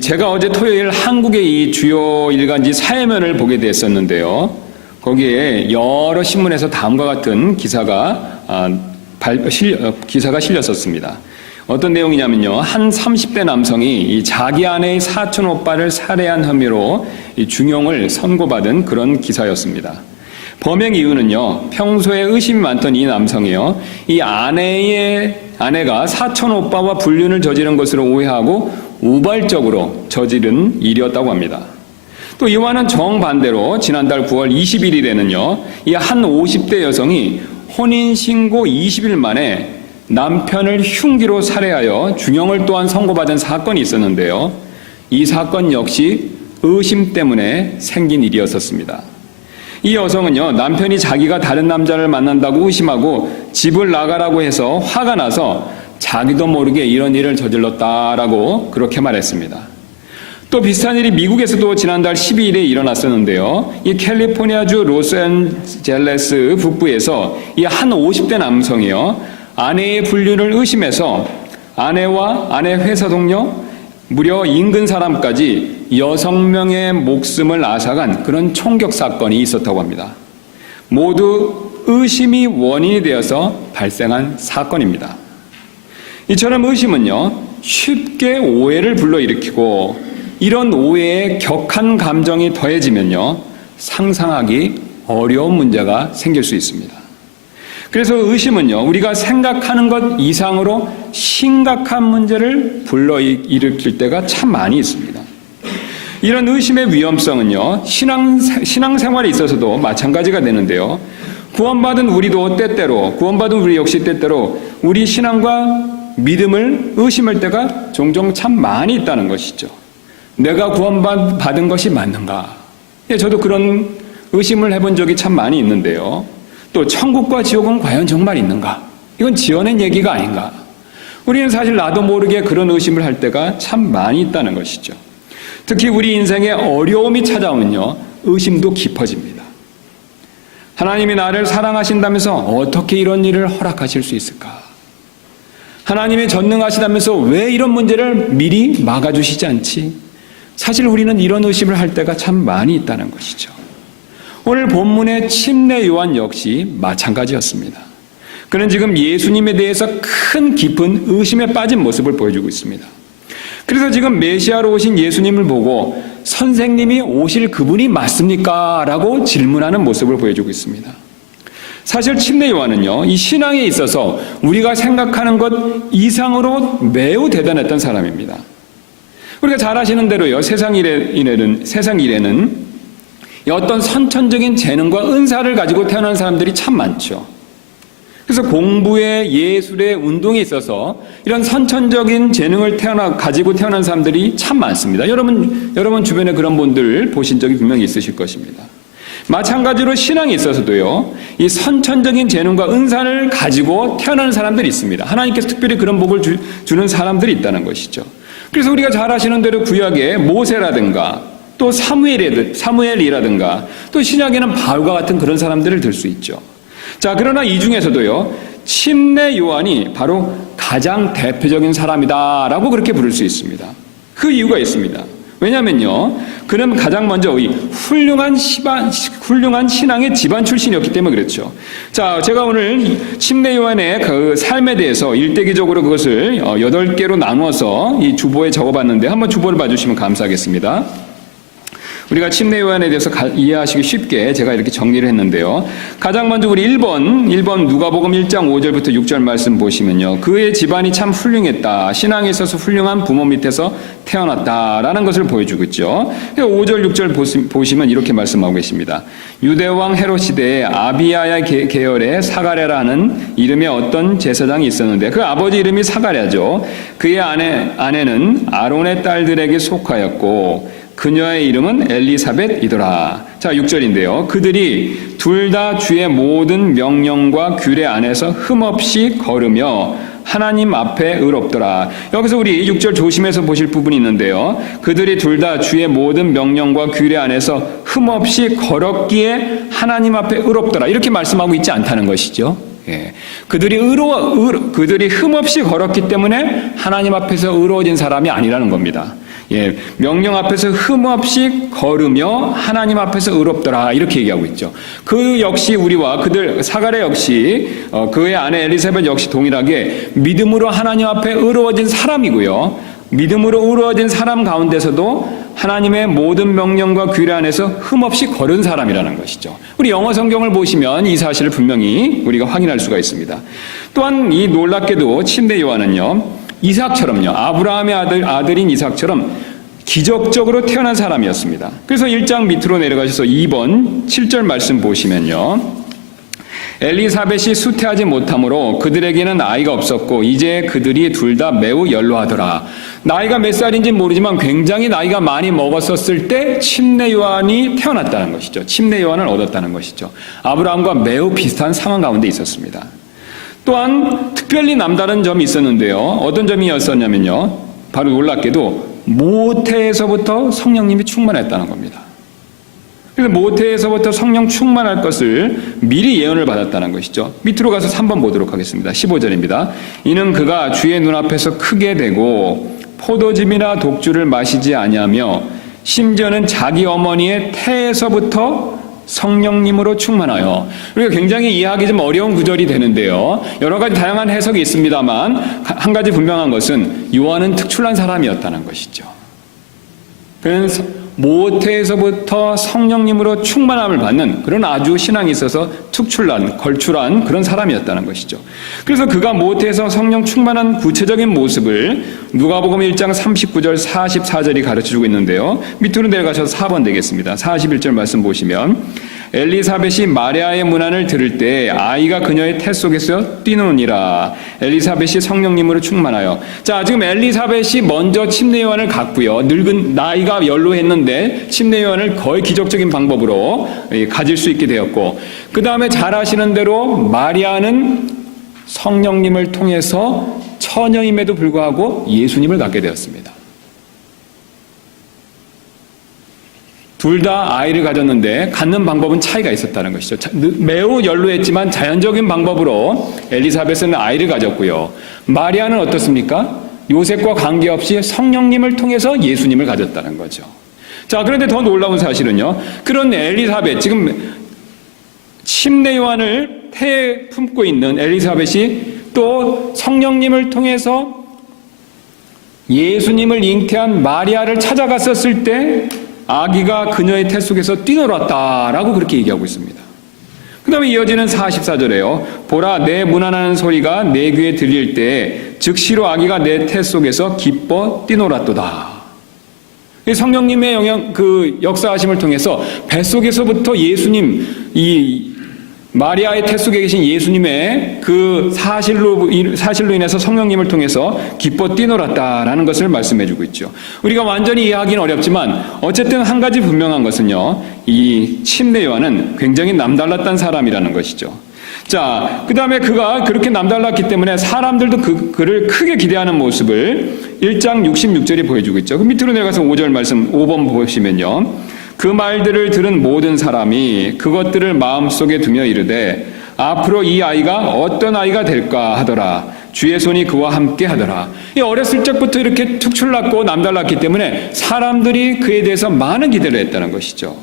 제가 어제 토요일 한국의 이 주요 일간지 사회면을 보게 됐었는데요. 거기에 여러 신문에서 다음과 같은 기사가 실렸었습니다. 어떤 내용이냐면요. 한 30대 남성이 자기 아내의 사촌 오빠를 살해한 혐의로 중형을 선고받은 그런 기사였습니다. 범행 이유는요. 평소에 의심이 많던 이 남성이요. 이 아내가 사촌 오빠와 불륜을 저지른 것으로 오해하고 우발적으로 저지른 일이었다고 합니다. 또 이와는 정반대로 지난달 9월 21일에는요. 이 한 50대 여성이 혼인신고 20일 만에 남편을 흉기로 살해하여 중형을 또한 선고받은 사건이 있었는데요. 이 사건 역시 의심 때문에 생긴 일이었었습니다. 이 여성은요, 남편이 자기가 다른 남자를 만난다고 의심하고 집을 나가라고 해서 화가 나서 자기도 모르게 이런 일을 저질렀다라고 그렇게 말했습니다. 또 비슷한 일이 미국에서도 지난달 12일에 일어났었는데요. 이 캘리포니아주 로스앤젤레스 북부에서 이 한 50대 남성이요. 아내의 불륜을 의심해서 아내와 아내 회사 동료, 무려 인근 사람까지 6명의 목숨을 앗아간 그런 총격 사건이 있었다고 합니다. 모두 의심이 원인이 되어서 발생한 사건입니다. 이처럼 의심은요, 쉽게 오해를 불러일으키고 이런 오해에 격한 감정이 더해지면요, 상상하기 어려운 문제가 생길 수 있습니다. 그래서 의심은요, 우리가 생각하는 것 이상으로 심각한 문제를 불러일으킬 때가 참 많이 있습니다. 이런 의심의 위험성은요, 신앙생활에 있어서도 마찬가지가 되는데요. 구원받은 우리 역시 때때로 우리 신앙과 믿음을 의심할 때가 종종 참 많이 있다는 것이죠. 내가 구원받은 것이 맞는가? 저도 그런 의심을 해본 적이 참 많이 있는데요. 또 천국과 지옥은 과연 정말 있는가? 이건 지어낸 얘기가 아닌가? 우리는 사실 나도 모르게 그런 의심을 할 때가 참 많이 있다는 것이죠. 특히 우리 인생에 어려움이 찾아오면요, 의심도 깊어집니다. 하나님이 나를 사랑하신다면서 어떻게 이런 일을 허락하실 수 있을까? 하나님이 전능하시다면서 왜 이런 문제를 미리 막아주시지 않지? 사실 우리는 이런 의심을 할 때가 참 많이 있다는 것이죠. 오늘 본문의 침례 요한 역시 마찬가지였습니다. 그는 지금 예수님에 대해서 깊은 의심에 빠진 모습을 보여주고 있습니다. 그래서 지금 메시아로 오신 예수님을 보고 선생님이 오실 그분이 맞습니까? 라고 질문하는 모습을 보여주고 있습니다. 사실 침례 요한은요, 이 신앙에 있어서 우리가 생각하는 것 이상으로 매우 대단했던 사람입니다. 우리가 잘 아시는 대로요, 세상 일에는 어떤 선천적인 재능과 은사를 가지고 태어난 사람들이 참 많죠. 그래서 공부에 예술에 운동에 있어서 이런 선천적인 재능을 가지고 태어난 사람들이 참 많습니다. 여러분 주변에 그런 분들 보신 적이 분명히 있으실 것입니다. 마찬가지로 신앙에 있어서도요, 이 선천적인 재능과 은사를 가지고 태어나는 사람들이 있습니다. 하나님께서 특별히 그런 복을 주는 사람들이 있다는 것이죠. 그래서 우리가 잘 아시는 대로 구약에 모세라든가 또 사무엘이라든가 또 신약에는 바울과 같은 그런 사람들을 들 수 있죠. 자, 그러나 이 중에서도요, 침례 요한이 바로 가장 대표적인 사람이다라고 그렇게 부를 수 있습니다. 그 이유가 있습니다. 왜냐면요, 그는 가장 먼저 이 훌륭한 신앙의 집안 출신이었기 때문에 그렇죠. 자, 제가 오늘 침례 요한의 그 삶에 대해서 일대기적으로 그것을 8개로 나누어서 이 주보에 적어봤는데 한번 주보를 봐주시면 감사하겠습니다. 우리가 침례 요한에 대해서 이해하시기 쉽게 제가 이렇게 정리를 했는데요. 가장 먼저 우리 1번 누가복음 1장 5절부터 6절 말씀 보시면요. 그의 집안이 참 훌륭했다. 신앙에 있어서 훌륭한 부모 밑에서 태어났다라는 것을 보여주고 있죠. 5절 6절 보시면 이렇게 말씀하고 계십니다. 유대왕 헤롯 시대에 아비야의 계열의 사가랴라는 이름의 어떤 제사장이 있었는데 그 아버지 이름이 사가랴죠. 그의 아내는 아론의 딸들에게 속하였고 그녀의 이름은 엘리사벳이더라. 자, 6절인데요. 그들이 둘 다 주의 모든 명령과 규례 안에서 흠없이 걸으며 하나님 앞에 의롭더라. 여기서 우리 6절 조심해서 보실 부분이 있는데요. 그들이 둘 다 주의 모든 명령과 규례 안에서 흠없이 걸었기에 하나님 앞에 의롭더라. 이렇게 말씀하고 있지 않다는 것이죠. 예. 그들이 흠없이 걸었기 때문에 하나님 앞에서 의로워진 사람이 아니라는 겁니다. 예. 명령 앞에서 흠없이 걸으며 하나님 앞에서 의롭더라. 이렇게 얘기하고 있죠. 그 역시 우리와 사가랴 역시, 그의 아내 엘리사벳 역시 동일하게 믿음으로 하나님 앞에 의로워진 사람이고요. 믿음으로 의로워진 사람 가운데서도 하나님의 모든 명령과 규례 안에서 흠없이 걸은 사람이라는 것이죠. 우리 영어 성경을 보시면 이 사실을 분명히 우리가 확인할 수가 있습니다. 또한 이 놀랍게도 침례 요한은요, 이삭처럼요, 아브라함의 아들인 이삭처럼 기적적으로 태어난 사람이었습니다. 그래서 1장 밑으로 내려가셔서 2번 7절 말씀 보시면요, 엘리사벳이 수태하지 못하므로 그들에게는 아이가 없었고 이제 그들이 둘 다 매우 연로하더라. 나이가 몇 살인지 모르지만 굉장히 나이가 많이 먹었었을 때 침례 요한이 태어났다는 것이죠. 침례 요한을 얻었다는 것이죠. 아브라함과 매우 비슷한 상황 가운데 있었습니다. 또한 특별히 남다른 점이 있었는데요. 어떤 점이었었냐면요, 바로 놀랍게도 모태에서부터 성령님이 충만했다는 겁니다. 그래서 모태에서부터 성령 충만할 것을 미리 예언을 받았다는 것이죠. 밑으로 가서 3번 보도록 하겠습니다. 15절입니다. 이는 그가 주의 눈앞에서 크게 되고 포도즙이나 독주를 마시지 아니하며 심지어는 자기 어머니의 태에서부터 성령님으로 충만하여. 우리가 굉장히 이해하기 좀 어려운 구절이 되는데요. 여러 가지 다양한 해석이 있습니다만 한 가지 분명한 것은 요한은 특출난 사람이었다는 것이죠. 그래서 모태에서부터 성령님으로 충만함을 받는 그런 아주 신앙이 있어서 특출난, 걸출한 그런 사람이었다는 것이죠. 그래서 그가 모태에서 성령 충만한 구체적인 모습을 누가복음 1장 39절 44절이 가르쳐주고 있는데요. 밑으로 내려가셔서 4번 되겠습니다. 41절 말씀 보시면 엘리사벳이 마리아의 문안을 들을 때 아이가 그녀의 태 속에서 뛰노니라. 엘리사벳이 성령님으로 충만하여. 자, 지금 엘리사벳이 먼저 침례 요한을 갖고요. 늙은 나이가 연로했는데 침례 요한을 거의 기적적인 방법으로 가질 수 있게 되었고, 그 다음에 잘 아시는 대로 마리아는 성령님을 통해서 처녀임에도 불구하고 예수님을 갖게 되었습니다. 둘 다 아이를 가졌는데 갖는 방법은 차이가 있었다는 것이죠. 매우 연로했지만 자연적인 방법으로 엘리사벳은 아이를 가졌고요. 마리아는 어떻습니까? 요셉과 관계없이 성령님을 통해서 예수님을 가졌다는 거죠. 자, 그런데 더 놀라운 사실은요, 그런 엘리사벳, 지금 침례 요한을 태에 품고 있는 엘리사벳이 또 성령님을 통해서 예수님을 잉태한 마리아를 찾아갔었을 때 아기가 그녀의 태 속에서 뛰놀았다라고 그렇게 얘기하고 있습니다. 그 다음에 이어지는 44절에요. 보라, 내 문안하는 소리가 내 귀에 들릴 때 즉시로 아기가 내 태 속에서 기뻐 뛰놀았도다. 성령님의 역사하심을 통해서 뱃속에서부터 예수님, 이 마리아의 태 속에 계신 예수님의 그 사실로 인해서 성령님을 통해서 기뻐 뛰놀았다라는 것을 말씀해주고 있죠. 우리가 완전히 이해하기는 어렵지만 어쨌든 한 가지 분명한 것은요, 이 침례 요한은 굉장히 남달랐던 사람이라는 것이죠. 자, 그 다음에 그가 그렇게 남달랐기 때문에 사람들도 그를 크게 기대하는 모습을 1장 66절이 보여주고 있죠. 그 밑으로 내려가서 5절 말씀 5번 보시면요, 그 말들을 들은 모든 사람이 그것들을 마음속에 두며 이르되 앞으로 이 아이가 어떤 아이가 될까 하더라. 주의 손이 그와 함께 하더라. 어렸을 적부터 이렇게 특출났고 남달랐기 때문에 사람들이 그에 대해서 많은 기대를 했다는 것이죠.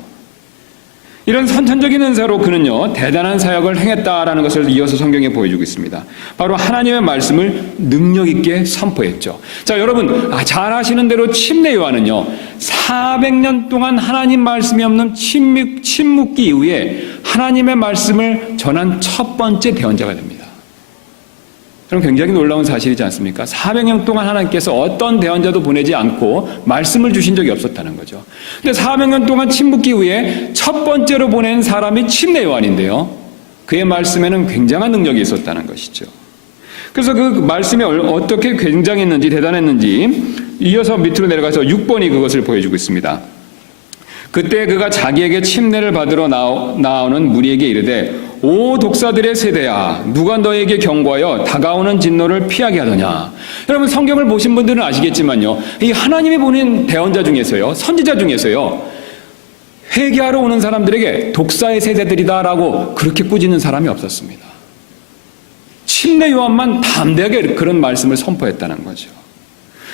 이런 선천적인 은사로 그는요, 대단한 사역을 행했다라는 것을 이어서 성경에 보여주고 있습니다. 바로 하나님의 말씀을 능력 있게 선포했죠. 자, 여러분, 잘 아시는 대로 침례 요한은요, 400년 동안 하나님 말씀이 없는 침묵기 이후에 하나님의 말씀을 전한 첫 번째 대언자가 됩니다. 그럼 굉장히 놀라운 사실이지 않습니까? 400년 동안 하나님께서 어떤 대언자도 보내지 않고 말씀을 주신 적이 없었다는 거죠. 근데 400년 동안 침묵기 후에 첫 번째로 보낸 사람이 침례 요한인데요, 그의 말씀에는 굉장한 능력이 있었다는 것이죠. 그래서 그 말씀이 어떻게 굉장했는지 대단했는지 이어서 밑으로 내려가서 6번이 그것을 보여주고 있습니다. 그때 그가 자기에게 침례를 받으러 나오는 무리에게 이르되 오 독사들의 세대야, 누가 너에게 경고하여 다가오는 진노를 피하게 하더냐. 여러분, 성경을 보신 분들은 아시겠지만요, 이 하나님이 보낸 대언자 중에서요, 선지자 중에서요, 회개하러 오는 사람들에게 독사의 세대들이다라고 그렇게 꾸짖는 사람이 없었습니다. 침례 요한만 담대하게 그런 말씀을 선포했다는 거죠.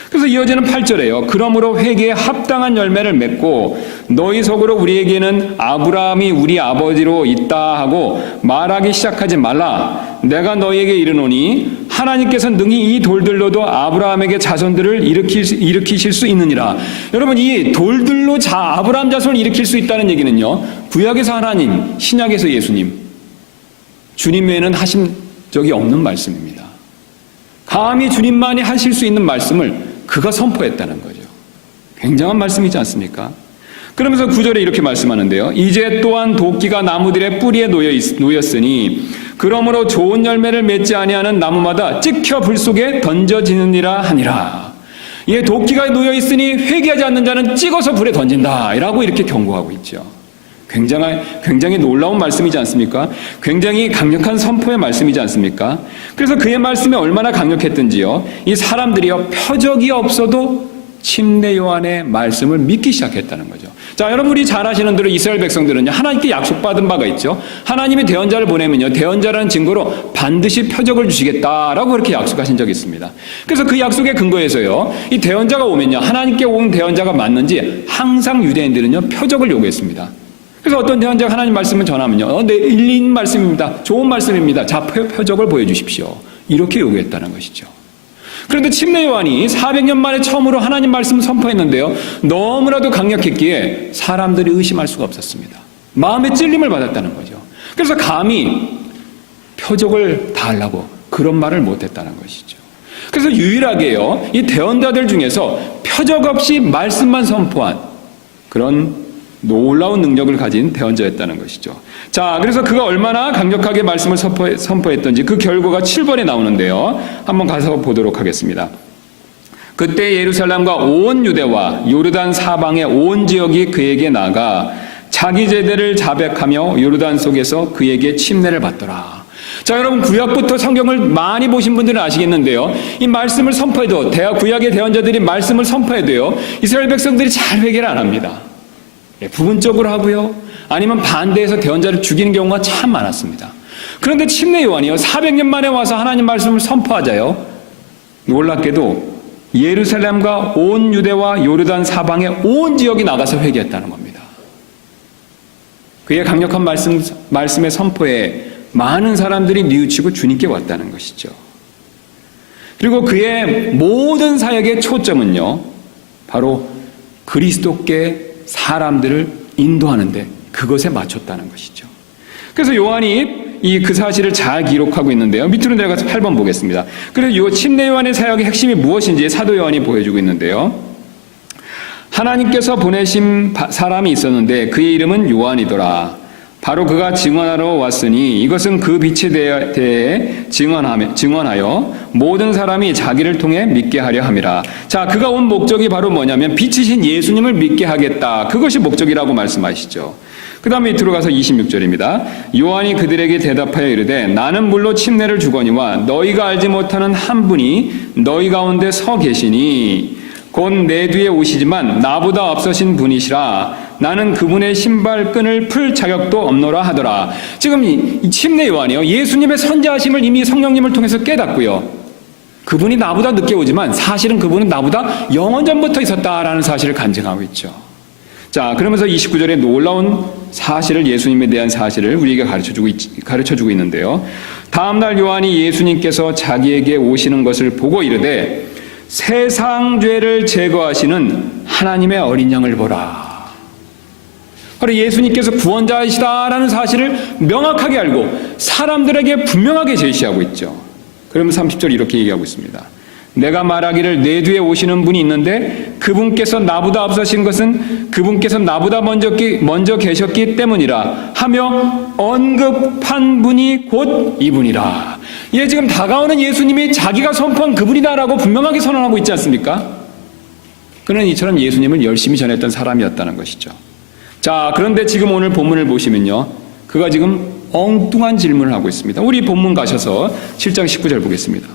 그래서 이어지는 8절에요. 그러므로 회개에 합당한 열매를 맺고 너희 속으로 우리에게는 아브라함이 우리 아버지로 있다 하고 말하기 시작하지 말라. 내가 너희에게 이르노니 하나님께서 능히 이 돌들로도 아브라함에게 자손들을 일으키실 수 있느니라. 여러분, 이 돌들로 아브라함 자손을 일으킬 수 있다는 얘기는요, 구약에서 하나님, 신약에서 예수님, 주님 외에는 하신 적이 없는 말씀입니다. 감히 주님만이 하실 수 있는 말씀을 그가 선포했다는 거죠. 굉장한 말씀이지 않습니까? 그러면서 9절에 이렇게 말씀하는데요. 이제 또한 도끼가 나무들의 뿌리에 놓였으니 그러므로 좋은 열매를 맺지 아니하는 나무마다 찍혀 불 속에 던져지느니라 하니라. 예, 도끼가 놓여 있으니 회개하지 않는 자는 찍어서 불에 던진다 라고 이렇게 경고하고 있죠. 굉장히 놀라운 말씀이지 않습니까? 굉장히 강력한 선포의 말씀이지 않습니까? 그래서 그의 말씀이 얼마나 강력했던지요, 이 사람들이요, 표적이 없어도 침례 요한의 말씀을 믿기 시작했다는 거죠. 자, 여러분, 우리 잘 아시는 대로 이스라엘 백성들은요, 하나님께 약속받은 바가 있죠. 하나님이 대언자를 보내면요, 대언자라는 증거로 반드시 표적을 주시겠다라고 그렇게 약속하신 적이 있습니다. 그래서 그 약속의 근거에서요, 이 대언자가 오면요, 하나님께 온 대언자가 맞는지 항상 유대인들은요, 표적을 요구했습니다. 그래서 어떤 대언자가 하나님 말씀을 전하면요, 네, 일리 있는 말씀입니다. 좋은 말씀입니다. 자, 표적을 보여주십시오. 이렇게 요구했다는 것이죠. 그런데 침례 요한이 400년 만에 처음으로 하나님 말씀을 선포했는데요, 너무나도 강력했기에 사람들이 의심할 수가 없었습니다. 마음의 찔림을 받았다는 거죠. 그래서 감히 표적을 달라고 그런 말을 못했다는 것이죠. 그래서 유일하게요, 이 대언자들 중에서 표적 없이 말씀만 선포한 그런 놀라운 능력을 가진 대언자였다는 것이죠. 자, 그래서 그가 얼마나 강력하게 말씀을 선포했던지 그 결과가 7번에 나오는데요. 한번 가서 보도록 하겠습니다. 그때 예루살렘과 온 유대와 요르단 사방의 온 지역이 그에게 나가 자기 제대를 자백하며 요르단 속에서 그에게 침례를 받더라. 자, 여러분, 구약부터 성경을 많이 보신 분들은 아시겠는데요, 이 말씀을 선포해도, 구약의 대언자들이 말씀을 선포해도요, 이스라엘 백성들이 잘 회개를 안 합니다. 부분적으로 하고요, 아니면 반대해서 대언자를 죽이는 경우가 참 많았습니다. 그런데 침례 요한이요, 400년 만에 와서 하나님 말씀을 선포하자요, 놀랍게도 예루살렘과 온 유대와 요르단 사방의 온 지역이 나가서 회개했다는 겁니다. 그의 강력한 말씀의 선포에 많은 사람들이 뉘우치고 주님께 왔다는 것이죠. 그리고 그의 모든 사역의 초점은요, 바로 그리스도께 사람들을 인도하는데 그것에 맞췄다는 것이죠. 그래서 요한이 그 사실을 잘 기록하고 있는데요. 밑으로 내려가서 8번 보겠습니다. 그래서 이 침례 요한의 사역의 핵심이 무엇인지 사도 요한이 보여주고 있는데요. 하나님께서 보내신 사람이 있었는데 그의 이름은 요한이더라. 바로 그가 증언하러 왔으니 이것은 그 빛에 대해 증언하여 모든 사람이 자기를 통해 믿게 하려 함이라. 자, 그가 온 목적이 바로 뭐냐면 빛이신 예수님을 믿게 하겠다. 그것이 목적이라고 말씀하시죠. 그 다음에 밑으로 가서 26절입니다. 요한이 그들에게 대답하여 이르되 나는 물로 침례를 주거니와 너희가 알지 못하는 한 분이 너희 가운데 서 계시니 곧 내 뒤에 오시지만 나보다 앞서신 분이시라. 나는 그분의 신발끈을 풀 자격도 없노라 하더라. 지금 이 침례 요한이요, 예수님의 선지하심을 이미 성령님을 통해서 깨닫고요, 그분이 나보다 늦게 오지만 사실은 그분은 나보다 영원 전부터 있었다라는 사실을 간증하고 있죠. 자, 그러면서 29절에 놀라운 사실을, 예수님에 대한 사실을 우리에게 가르쳐주고 있는데요. 다음날 요한이 예수님께서 자기에게 오시는 것을 보고 이르되 세상 죄를 제거하시는 하나님의 어린 양을 보라. 바로 예수님께서 구원자이시다라는 사실을 명확하게 알고 사람들에게 분명하게 제시하고 있죠. 그러면 30절 이렇게 얘기하고 있습니다. 내가 말하기를 내 뒤에 오시는 분이 있는데 그분께서 나보다 앞서신 것은 그분께서 나보다 먼저 계셨기 때문이라 하며 언급한 분이 곧 이분이라. 예, 지금 다가오는 예수님이 자기가 선포한 그분이다라고 분명하게 선언하고 있지 않습니까? 그는 이처럼 예수님을 열심히 전했던 사람이었다는 것이죠. 자, 그런데 지금 오늘 본문을 보시면요, 그가 지금 엉뚱한 질문을 하고 있습니다. 우리 본문 가셔서 7장 19절 보겠습니다.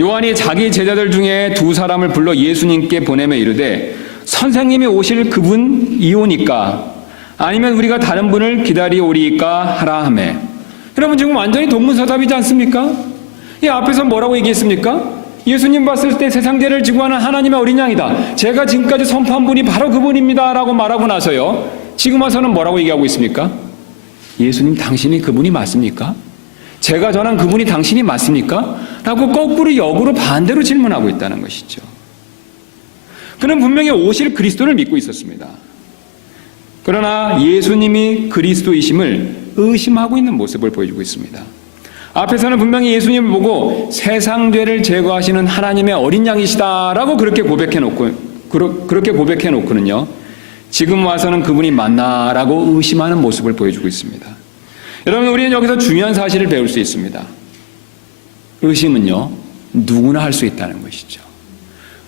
요한이 자기 제자들 중에 두 사람을 불러 예수님께 보내며 이르되 선생님이 오실 그분이 오니까 아니면 우리가 다른 분을 기다리오리까 하라 하매. 여러분 지금 완전히 동문서답이지 않습니까? 이 앞에서 뭐라고 얘기했습니까? 예수님 봤을 때 세상 죄를 지고 하는 하나님의 어린 양이다. 제가 지금까지 선포한 분이 바로 그분입니다. 라고 말하고 나서요. 지금 와서는 뭐라고 얘기하고 있습니까? 예수님 당신이 그분이 맞습니까? 제가 전한 그분이 당신이 맞습니까? 라고 거꾸로 역으로 반대로 질문하고 있다는 것이죠. 그는 분명히 오실 그리스도를 믿고 있었습니다. 그러나 예수님이 그리스도이심을 의심하고 있는 모습을 보여주고 있습니다. 앞에서는 분명히 예수님을 보고 세상 죄를 제거하시는 하나님의 어린 양이시다라고 그렇게 고백해 놓고는요. 지금 와서는 그분이 맞나라고 의심하는 모습을 보여주고 있습니다. 여러분, 우리는 여기서 중요한 사실을 배울 수 있습니다. 의심은요, 누구나 할 수 있다는 것이죠.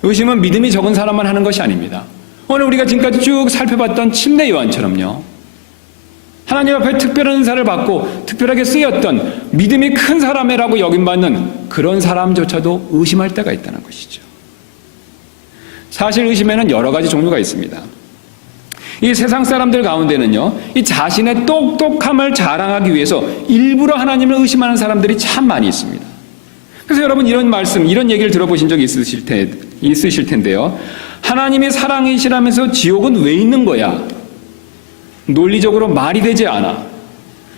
의심은 믿음이 적은 사람만 하는 것이 아닙니다. 오늘 우리가 지금까지 쭉 살펴봤던 침례 요한처럼요. 하나님 앞에 특별한 은사를 받고 특별하게 쓰였던 믿음이 큰 사람이라고 여김받는 그런 사람조차도 의심할 때가 있다는 것이죠. 사실 의심에는 여러 가지 종류가 있습니다. 이 세상 사람들 가운데는요, 이 자신의 똑똑함을 자랑하기 위해서 일부러 하나님을 의심하는 사람들이 참 많이 있습니다. 그래서 여러분 이런 말씀, 이런 얘기를 들어보신 적이 있으실 텐데요. 하나님이 사랑이시라면서 지옥은 왜 있는 거야? 논리적으로 말이 되지 않아.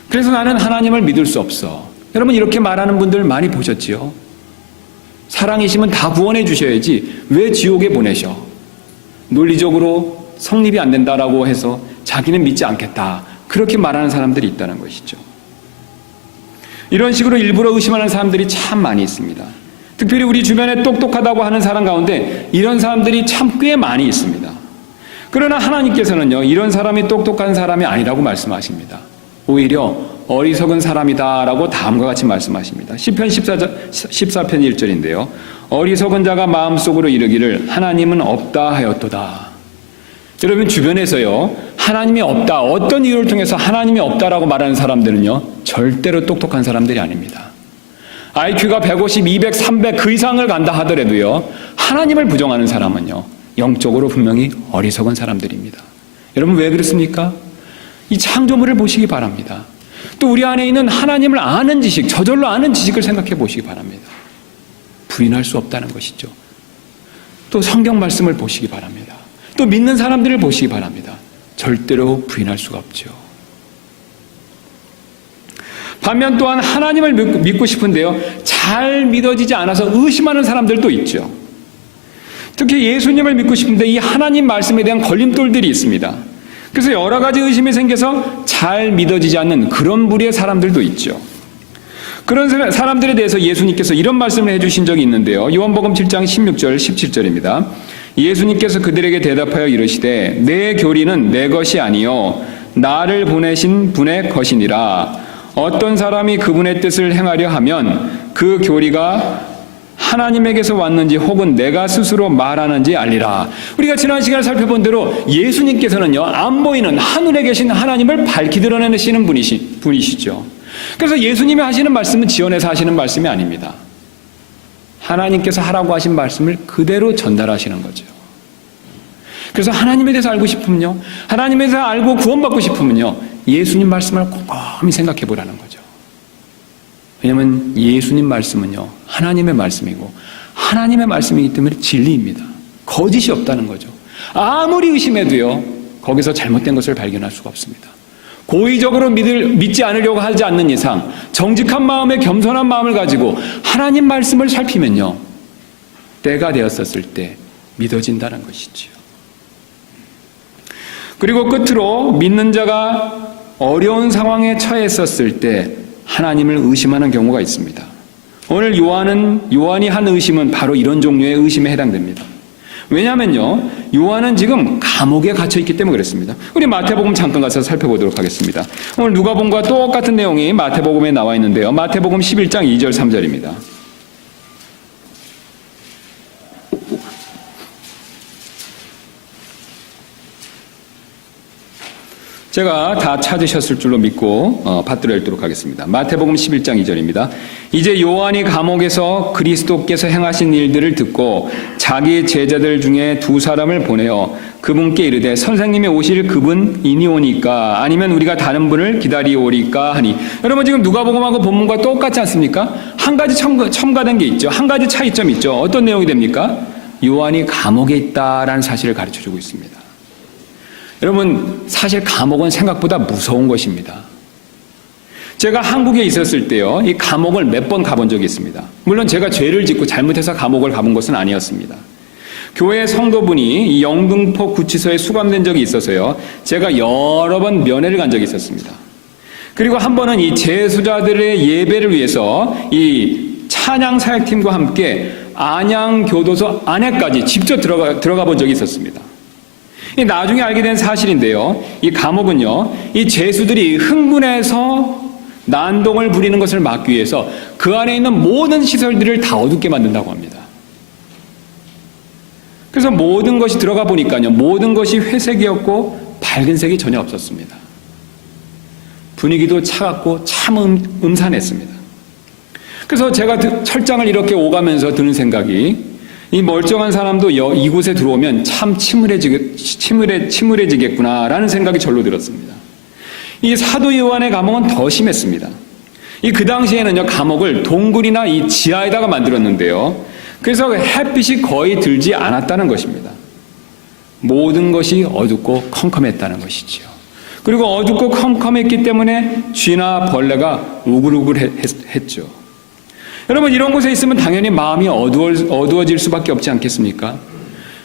그래서 나는 하나님을 믿을 수 없어. 여러분 이렇게 말하는 분들 많이 보셨지요? 사랑이시면 다 구원해 주셔야지 왜 지옥에 보내셔? 논리적으로 성립이 안 된다라고 해서 자기는 믿지 않겠다. 그렇게 말하는 사람들이 있다는 것이죠. 이런 식으로 일부러 의심하는 사람들이 참 많이 있습니다. 특별히 우리 주변에 똑똑하다고 하는 사람 가운데 이런 사람들이 참 꽤 많이 있습니다. 그러나 하나님께서는요, 이런 사람이 똑똑한 사람이 아니라고 말씀하십니다. 오히려 어리석은 사람이다라고 다음과 같이 말씀하십니다. 시편 14편 1절인데요. 어리석은 자가 마음속으로 이르기를 하나님은 없다 하였도다. 여러분 주변에서요, 하나님이 없다, 어떤 이유를 통해서 하나님이 없다라고 말하는 사람들은요, 절대로 똑똑한 사람들이 아닙니다. IQ가 150, 200, 300 그 이상을 간다 하더라도요, 하나님을 부정하는 사람은요, 영적으로 분명히 어리석은 사람들입니다. 여러분 왜 그렇습니까? 이 창조물을 보시기 바랍니다. 또 우리 안에 있는 하나님을 아는 지식, 저절로 아는 지식을 생각해 보시기 바랍니다. 부인할 수 없다는 것이죠. 또 성경 말씀을 보시기 바랍니다. 또 믿는 사람들을 보시기 바랍니다. 절대로 부인할 수가 없죠. 반면 또한 하나님을 믿고 싶은데요, 잘 믿어지지 않아서 의심하는 사람들도 있죠. 특히 예수님을 믿고 싶은데 이 하나님 말씀에 대한 걸림돌들이 있습니다. 그래서 여러 가지 의심이 생겨서 잘 믿어지지 않는 그런 부류의 사람들도 있죠. 그런 사람들에 대해서 예수님께서 이런 말씀을 해주신 적이 있는데요. 요한복음 7장 16절 17절입니다. 예수님께서 그들에게 대답하여 이르시되 내 교리는 내 것이 아니요 나를 보내신 분의 것이니라. 어떤 사람이 그분의 뜻을 행하려 하면 그 교리가 하나님에게서 왔는지 혹은 내가 스스로 말하는지 알리라. 우리가 지난 시간에 살펴본 대로 예수님께서는요, 안 보이는 하늘에 계신 하나님을 밝히 드러내시는 분이시죠. 그래서 예수님이 하시는 말씀은 지어내서 하시는 말씀이 아닙니다. 하나님께서 하라고 하신 말씀을 그대로 전달하시는 거죠. 그래서 하나님에 대해서 알고 싶으면요, 하나님에 대해서 알고 구원받고 싶으면요, 예수님 말씀을 꼼꼼히 생각해 보라는 거죠. 왜냐하면 예수님 말씀은요, 하나님의 말씀이고 하나님의 말씀이기 때문에 진리입니다. 거짓이 없다는 거죠. 아무리 의심해도요, 거기서 잘못된 것을 발견할 수가 없습니다. 고의적으로 믿지 않으려고 하지 않는 이상 정직한 마음에 겸손한 마음을 가지고 하나님 말씀을 살피면요, 때가 되었었을 때 믿어진다는 것이지요. 그리고 끝으로 믿는 자가 어려운 상황에 처했었을 때 하나님을 의심하는 경우가 있습니다. 오늘 요한이 한 의심은 바로 이런 종류의 의심에 해당됩니다. 왜냐하면요, 요한은 지금 감옥에 갇혀있기 때문에 그렇습니다. 우리 마태복음 잠깐 가서 살펴보도록 하겠습니다. 오늘 누가복음과 똑같은 내용이 마태복음에 나와 있는데요. 마태복음 11장 2절 3절입니다. 제가 다 찾으셨을 줄로 믿고 받들어 읽도록 하겠습니다. 마태복음 11장 2절입니다. 이제 요한이 감옥에서 그리스도께서 행하신 일들을 듣고 자기 제자들 중에 두 사람을 보내어 그분께 이르되 선생님이 오실 그분이니 오니까 아니면 우리가 다른 분을 기다리오리까 하니. 여러분 지금 누가복음하고 본문과 똑같지 않습니까? 한 가지 첨가된 게 있죠. 한 가지 차이점이 있죠. 어떤 내용이 됩니까? 요한이 감옥에 있다라는 사실을 가르쳐주고 있습니다. 여러분 사실 감옥은 생각보다 무서운 것입니다. 제가 한국에 있었을 때요, 이 감옥을 몇 번 가본 적이 있습니다. 물론 제가 죄를 짓고 잘못해서 감옥을 가본 것은 아니었습니다. 교회 성도분이 이 영등포 구치소에 수감된 적이 있어서요, 제가 여러 번 면회를 간 적이 있었습니다. 그리고 한 번은 이 재수자들의 예배를 위해서 이 찬양 사역팀과 함께 안양교도소 안에까지 직접 들어가 본 적이 있었습니다. 나중에 알게 된 사실인데요, 이 감옥은요, 이 죄수들이 흥분해서 난동을 부리는 것을 막기 위해서 그 안에 있는 모든 시설들을 다 어둡게 만든다고 합니다. 그래서 모든 것이 들어가 보니까요, 모든 것이 회색이었고 밝은 색이 전혀 없었습니다. 분위기도 차갑고 참 음산했습니다. 그래서 제가 철장을 이렇게 오가면서 드는 생각이, 이 멀쩡한 사람도 이곳에 들어오면 참 침울해지겠구나라는 생각이 절로 들었습니다. 이 사도 요한의 감옥은 더 심했습니다. 그 당시에는요, 감옥을 동굴이나 이 지하에다가 만들었는데요, 그래서 햇빛이 거의 들지 않았다는 것입니다. 모든 것이 어둡고 컴컴했다는 것이지요. 그리고 어둡고 컴컴했기 때문에 쥐나 벌레가 우글우글했죠. 여러분 이런 곳에 있으면 당연히 마음이 어두워질 수밖에 없지 않겠습니까?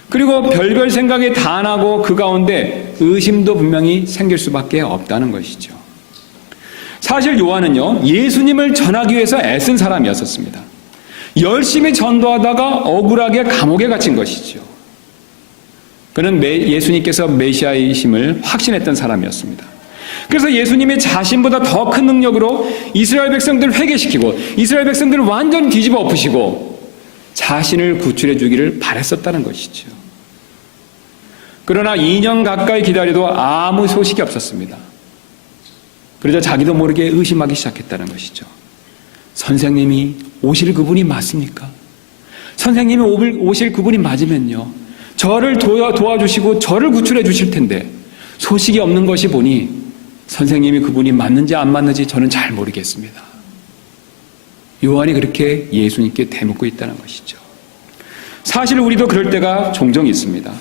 그리고 별별 생각이 다 나고 그 가운데 의심도 분명히 생길 수밖에 없다는 것이죠. 사실 요한은요, 예수님을 전하기 위해서 애쓴 사람이었습니다. 열심히 전도하다가 억울하게 감옥에 갇힌 것이죠. 그는 예수님께서 메시아이심을 확신했던 사람이었습니다. 그래서 예수님이 자신보다 더 큰 능력으로 이스라엘 백성들을 회개시키고 이스라엘 백성들을 완전히 뒤집어 엎으시고 자신을 구출해 주기를 바랬었다는 것이죠. 그러나 2년 가까이 기다려도 아무 소식이 없었습니다. 그러자 자기도 모르게 의심하기 시작했다는 것이죠. 선생님이 오실 그분이 맞습니까? 선생님이 오실 그분이 맞으면요, 저를 도와주시고 저를 구출해 주실 텐데 소식이 없는 것이 보니 선생님이 그분이 맞는지 안 맞는지 저는 잘 모르겠습니다. 요한이 그렇게 예수님께 대묻고 있다는 것이죠. 사실 우리도 그럴 때가 종종 있습니다.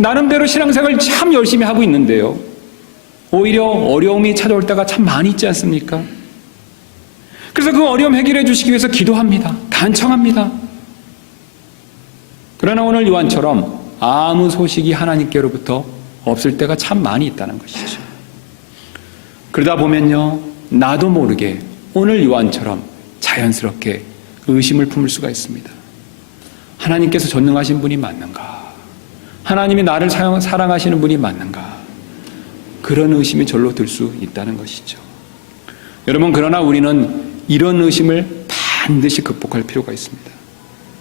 나름대로 신앙생활을 참 열심히 하고 있는데요, 오히려 어려움이 찾아올 때가 참 많이 있지 않습니까? 그래서 그 어려움 해결해 주시기 위해서 기도합니다. 간청합니다. 그러나 오늘 요한처럼 아무 소식이 하나님께로부터 없을 때가 참 많이 있다는 것이죠. 그러다 보면요, 나도 모르게 오늘 요한처럼 자연스럽게 의심을 품을 수가 있습니다. 하나님께서 전능하신 분이 맞는가? 하나님이 나를 사랑하시는 분이 맞는가? 그런 의심이 절로 들 수 있다는 것이죠. 여러분, 그러나 우리는 이런 의심을 반드시 극복할 필요가 있습니다.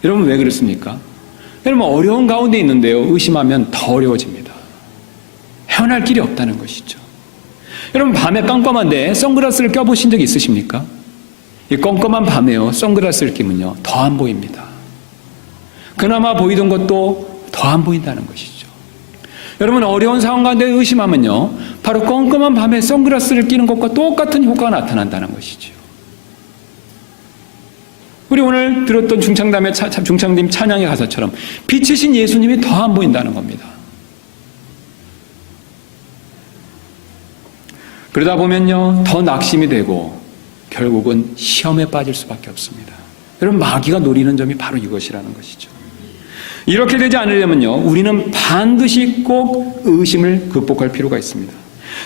여러분 왜 그렇습니까? 여러분 어려운 가운데 있는데요, 의심하면 더 어려워집니다. 헤어날 길이 없다는 것이죠. 여러분 밤에 깜깜한데 선글라스를 껴보신 적 있으십니까? 이 깜깜한 밤에요, 선글라스를 끼면요 더 안 보입니다. 그나마 보이던 것도 더 안 보인다는 것이죠. 여러분 어려운 상황 가운데 의심하면요, 바로 깜깜한 밤에 선글라스를 끼는 것과 똑같은 효과가 나타난다는 것이죠. 우리 오늘 들었던 중창님 찬양의 가사처럼 빛이신 예수님이 더 안 보인다는 겁니다. 그러다 보면요, 더 낙심이 되고 결국은 시험에 빠질 수밖에 없습니다. 여러분 마귀가 노리는 점이 바로 이것이라는 것이죠. 이렇게 되지 않으려면요, 우리는 반드시 꼭 의심을 극복할 필요가 있습니다.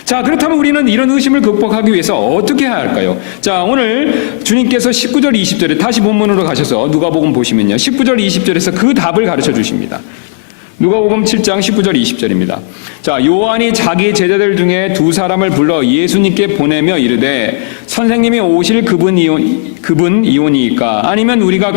자, 그렇다면 우리는 이런 의심을 극복하기 위해서 어떻게 해야 할까요? 자, 오늘 주님께서 19절 20절에 다시 본문으로 가셔서 누가복음 보시면요, 19절 20절에서 그 답을 가르쳐 주십니다. 누가복음 7장 19절 20절입니다. 자, 요한이 자기 제자들 중에 두 사람을 불러 예수님께 보내며 이르되 선생님이 오실 그분이오니까 아니면 우리가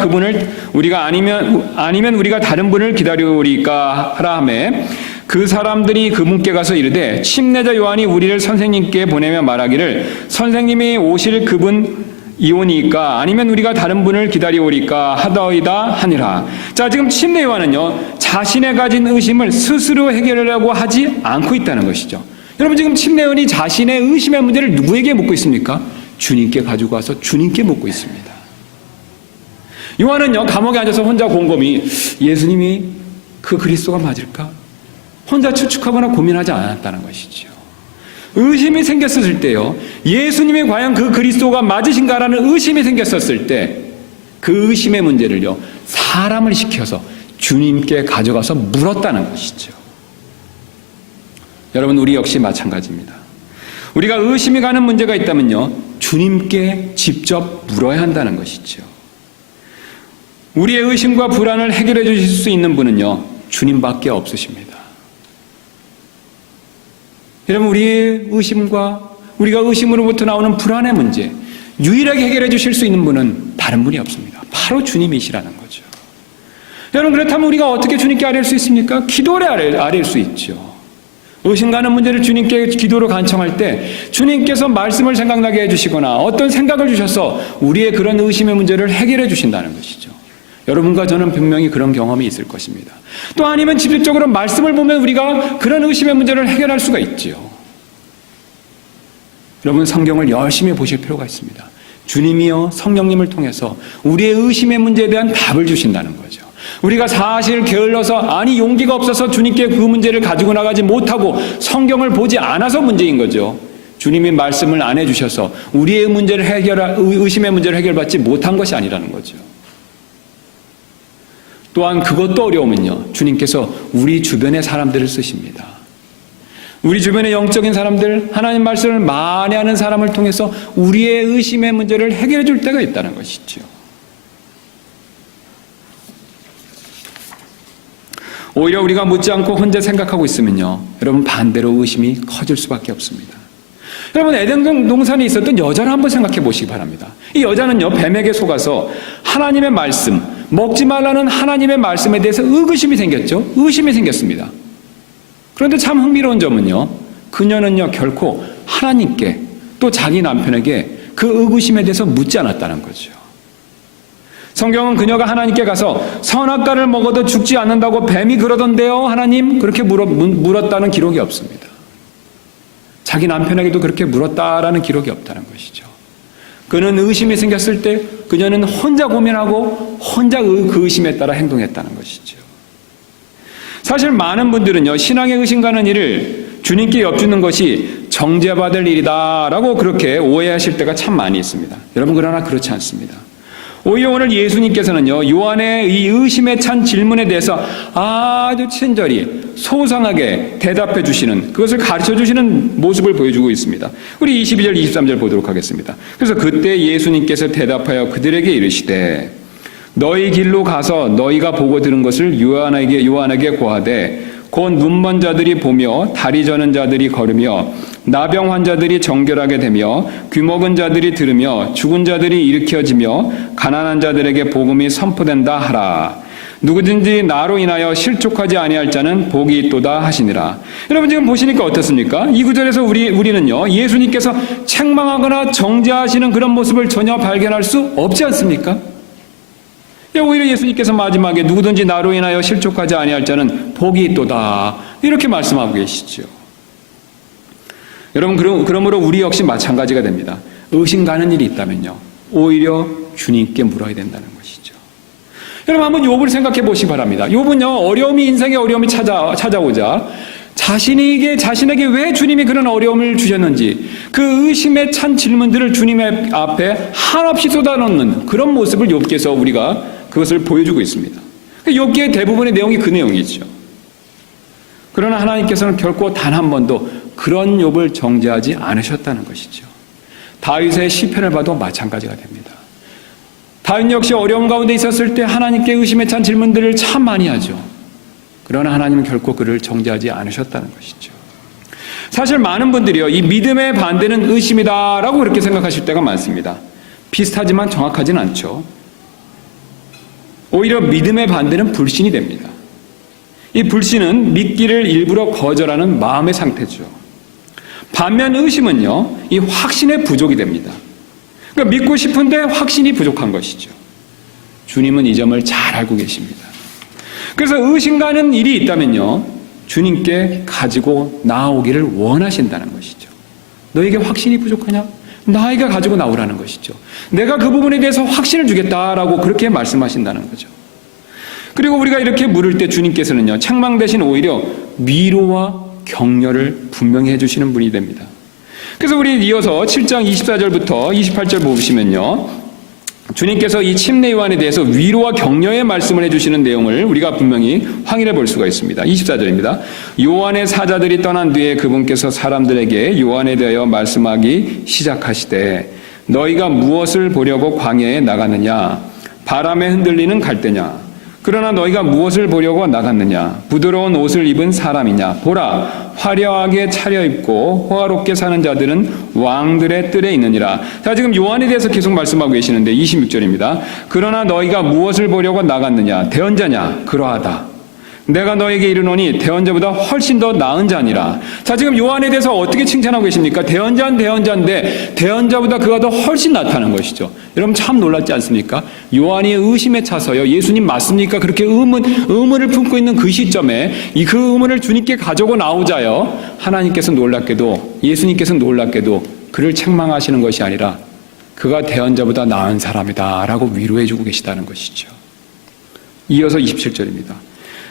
다른 분을 기다리오리까 하라 하매 그 사람들이 그분께 가서 이르되 침례자 요한이 우리를 선생님께 보내며 말하기를 선생님이 오실 그분 이오니까 아니면 우리가 다른 분을 기다리오리까 하더이다 하니라. 자, 지금 침례 요한은요, 자신의 가진 의심을 스스로 해결하려고 하지 않고 있다는 것이죠. 여러분, 지금 침례 요한이 자신의 의심의 문제를 누구에게 묻고 있습니까? 주님께 가지고 와서 주님께 묻고 있습니다. 요한은요, 감옥에 앉아서 혼자 곰곰이 예수님이 그 그리스도가 맞을까? 혼자 추측하거나 고민하지 않았다는 것이죠. 의심이 생겼을 때요, 예수님이 과연 그 그리스도가 맞으신가라는 의심이 생겼을 때 그 의심의 문제를요, 사람을 시켜서 주님께 가져가서 물었다는 것이죠. 여러분, 우리 역시 마찬가지입니다. 우리가 의심이 가는 문제가 있다면요, 주님께 직접 물어야 한다는 것이죠. 우리의 의심과 불안을 해결해 주실 수 있는 분은요, 주님밖에 없으십니다. 여러분, 우리의 의심과 우리가 의심으로부터 나오는 불안의 문제, 유일하게 해결해 주실 수 있는 분은 다른 분이 없습니다. 바로 주님이시라는 거죠. 여러분, 그렇다면 우리가 어떻게 주님께 아뢰을 수 있습니까? 기도로 아뢰을 수 있죠. 의심 가는 문제를 주님께 기도로 간청할 때 주님께서 말씀을 생각나게 해주시거나 어떤 생각을 주셔서 우리의 그런 의심의 문제를 해결해 주신다는 것이죠. 여러분과 저는 분명히 그런 경험이 있을 것입니다. 또 아니면 직접적으로 말씀을 보면 우리가 그런 의심의 문제를 해결할 수가 있지요. 여러분, 성경을 열심히 보실 필요가 있습니다. 주님이요, 성령님을 통해서 우리의 의심의 문제에 대한 답을 주신다는 거죠. 우리가 사실 게을러서, 아니 용기가 없어서 주님께 그 문제를 가지고 나가지 못하고 성경을 보지 않아서 문제인 거죠. 주님이 말씀을 안 해주셔서 우리의 문제를 의심의 문제를 해결받지 못한 것이 아니라는 거죠. 또한 그것도 어려우면요, 주님께서 우리 주변의 사람들을 쓰십니다. 우리 주변의 영적인 사람들, 하나님 말씀을 많이 하는 사람을 통해서 우리의 의심의 문제를 해결해 줄 때가 있다는 것이죠. 오히려 우리가 묻지 않고 혼자 생각하고 있으면요, 여러분, 반대로 의심이 커질 수밖에 없습니다. 여러분, 에덴 동산에 있었던 여자를 한번 생각해 보시기 바랍니다. 이 여자는요, 뱀에게 속아서 하나님의 말씀, 먹지 말라는 하나님의 말씀에 대해서 의구심이 생겼죠. 의심이 생겼습니다. 그런데 참 흥미로운 점은요, 그녀는요, 결코 하나님께 또 자기 남편에게 그 의구심에 대해서 묻지 않았다는 거죠. 성경은 그녀가 하나님께 가서 선악과를 먹어도 죽지 않는다고 뱀이 그러던데요, 하나님? 그렇게 물었다는 기록이 없습니다. 자기 남편에게도 그렇게 물었다라는 기록이 없다는 것이죠. 그는 의심이 생겼을 때 그녀는 혼자 고민하고 혼자 그 의심에 따라 행동했다는 것이죠. 사실 많은 분들은요, 신앙의 의심 가는 일을 주님께 엿주는 것이 정죄받을 일이다라고 그렇게 오해하실 때가 참 많이 있습니다. 여러분, 그러나 그렇지 않습니다. 오히려 오늘 예수님께서는요, 요한의 이 의심에 찬 질문에 대해서 아주 친절히 소상하게 대답해 주시는, 그것을 가르쳐 주시는 모습을 보여주고 있습니다. 우리 22절, 23절 보도록 하겠습니다. 그래서 그때 예수님께서 대답하여 그들에게 이르시되 너희 길로 가서 너희가 보고 들은 것을 요한에게 고하되 곧 눈먼 자들이 보며 다리 저는 자들이 걸으며 나병 환자들이 정결하게 되며 귀먹은 자들이 들으며 죽은 자들이 일으켜지며 가난한 자들에게 복음이 선포된다 하라. 누구든지 나로 인하여 실족하지 아니할 자는 복이 있도다 하시니라. 여러분, 지금 보시니까 어떻습니까? 이 구절에서 우리는요, 예수님께서 책망하거나 정죄하시는 그런 모습을 전혀 발견할 수 없지 않습니까? 오히려 예수님께서 마지막에 누구든지 나로 인하여 실족하지 아니할 자는 복이 있도다, 이렇게 말씀하고 계시죠. 여러분, 그러므로 우리 역시 마찬가지가 됩니다. 의심 가는 일이 있다면요, 오히려 주님께 물어야 된다는 것이죠. 여러분, 한번 욥을 생각해 보시기 바랍니다. 욥은요, 인생의 어려움이 찾아오자 자신에게 왜 주님이 그런 어려움을 주셨는지 그 의심에 찬 질문들을 주님의 앞에 한없이 쏟아놓는 그런 모습을 욥께서 우리가 그것을 보여주고 있습니다. 욥기의 대부분의 내용이 그 내용이죠. 그러나 하나님께서는 결코 단 한 번도 그런 욥을 정죄하지 않으셨다는 것이죠. 다윗의 시편을 봐도 마찬가지가 됩니다. 다윗 역시 어려움 가운데 있었을 때 하나님께 의심에 찬 질문들을 참 많이 하죠. 그러나 하나님은 결코 그를 정죄하지 않으셨다는 것이죠. 사실 많은 분들이요, 이 믿음의 반대는 의심이다라고 그렇게 생각하실 때가 많습니다. 비슷하지만 정확하진 않죠. 오히려 믿음의 반대는 불신이 됩니다. 이 불신은 믿기를 일부러 거절하는 마음의 상태죠. 반면 의심은요, 이 확신의 부족이 됩니다. 그러니까 믿고 싶은데 확신이 부족한 것이죠. 주님은 이 점을 잘 알고 계십니다. 그래서 의심가는 일이 있다면요, 주님께 가지고 나오기를 원하신다는 것이죠. 너에게 확신이 부족하냐? 나에게 가지고 나오라는 것이죠. 내가 그 부분에 대해서 확신을 주겠다라고 그렇게 말씀하신다는 거죠. 그리고 우리가 이렇게 물을 때 주님께서는요, 책망 대신 오히려 위로와 격려를 분명히 해주시는 분이 됩니다. 그래서 우리 이어서 7장 24절부터 28절 보시면요, 주님께서 이 침례 요한에 대해서 위로와 격려의 말씀을 해주시는 내용을 우리가 분명히 확인해 볼 수가 있습니다. 24절입니다. 요한의 사자들이 떠난 뒤에 그분께서 사람들에게 요한에 대하여 말씀하기 시작하시되 너희가 무엇을 보려고 광야에 나갔느냐? 바람에 흔들리는 갈대냐? 그러나 너희가 무엇을 보려고 나갔느냐? 부드러운 옷을 입은 사람이냐? 보라, 화려하게 차려입고 호화롭게 사는 자들은 왕들의 뜰에 있느니라. 자, 지금 요한에 대해서 계속 말씀하고 계시는데 26절입니다. 그러나 너희가 무엇을 보려고 나갔느냐? 대언자냐? 그러하다. 내가 너에게 이르노니 대언자보다 훨씬 더 나은 자니라. 자, 지금 요한에 대해서 어떻게 칭찬하고 계십니까? 대언자는 대언자인데 대언자보다 그가 더 훨씬 낫다는 것이죠. 여러분 참 놀랍지 않습니까? 요한이 의심에 차서요, 예수님 맞습니까? 그렇게 의문을 품고 있는 그 시점에 그 의문을 주님께 가지고 나오자요, 하나님께서 놀랍게도, 예수님께서 놀랍게도 그를 책망하시는 것이 아니라 그가 대언자보다 나은 사람이다 라고 위로해주고 계시다는 것이죠. 이어서 27절입니다.